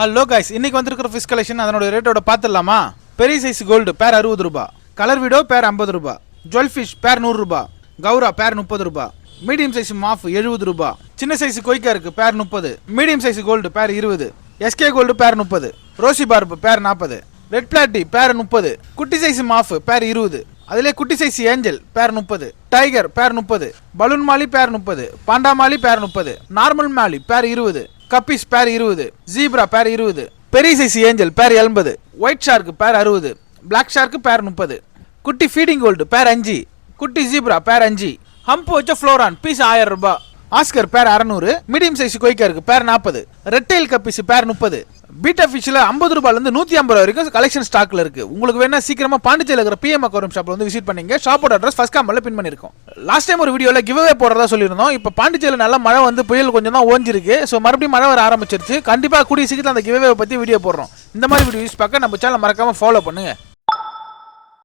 Hello guys, இன்னைக்கு வந்திருக்கிற fish collection அதனோட ரேட்டோட பார்த்துடலாமா? பெரிய சைஸ் கோல்டு பேர் 60 ரூபாய், கலர் வீடோ பேர் 50 ரூபாய், ஜுவல் ஃபிஷ் பேர் 100 ரூபாய், கௌரா பேர் 30 ரூபாய், மீடியம் சைஸ் மாஃப் 70 ரூபாய், சின்ன சைஸ் கொய்க்கா இருக்கு பேர் 30, மீடியம் சைஸ் கோல்டு பேர் 20, எஸ்கே கோல்டு பேர் 30, ரோசி பார்ப் பேர் 40, ரெட் பிளாட்டி பேர் 30, குட்டி சைஸ் மாஃப் பேர் 20, அதிலே குட்டி சைஸ் ஏஞ்சல் பேர் 30, டைகர் பேர் 30, பலூன் மாலி பேர் 30, பாண்டா மாலி பேர் 30, நார்மல் மாலி பேர் 20, கப்பிஸ் பேர் 20, ஜீப்ரா பேர் 20, பெரிய சைஸ் ஏஞ்சல் பேர் 80, ஒயிட் ஷார்க் பேர் 60, பிளாக் ஷார்க் பேர் 30, குட்டி ஃபீடிங் கோல்டு பேர் 5, குட்டி ஜீப்ரா பேர் 5, ஹம்ப் வச்ச ஃப்ளோரான் பீஸ் 1000 ரூபாய், ஆஸ்கர் பேர் 600, மீடியம் சைஸ் கொய்க்கா இருக்கு பேர் 40, ரெட்டைல் கப்பிஸ் பேர் 30, பீட்டா ஃபிஷ்ல 50 ரூபாயில இருந்து 150 ரூபாய் வரைக்கும் கலெக்ஷன் ஸ்டாக்ல இருக்கு. உங்களுக்கு வேணா சீக்கிரமா பாண்டிச்சேரியில் இருக்கிற பிஎம் அக்வாரியம் ஷாப்ல வந்து விசிட் பண்ணீங்க. ஷாப்போட அட்ரஸ் ஃபர்ஸ்ட் காமெண்ட்ல பின் பண்ணிருக்கோம். லாஸ்ட் டைம் ஒரு வீடியோல கிவ் அவே போடுறதா சொல்லியிருந்தோம். இப்போ பாண்டிச்சேரியில் நல்ல மழை வந்து புயல் கொஞ்சம் தான் ஓஞ்சிருக்கு. ஸோ மறுபடியும் மழை வர ஆரம்பிச்சிருச்சு. கண்டிப்பா கூடிய சீக்கிரத்தில் அந்த கிவ் அவே பத்தி வீடியோ போடுறோம். இந்த மாதிரி வீடியோஸ் பார்க்க நம்ம சேனல் மறக்காம ஃபாலோ பண்ணுங்க.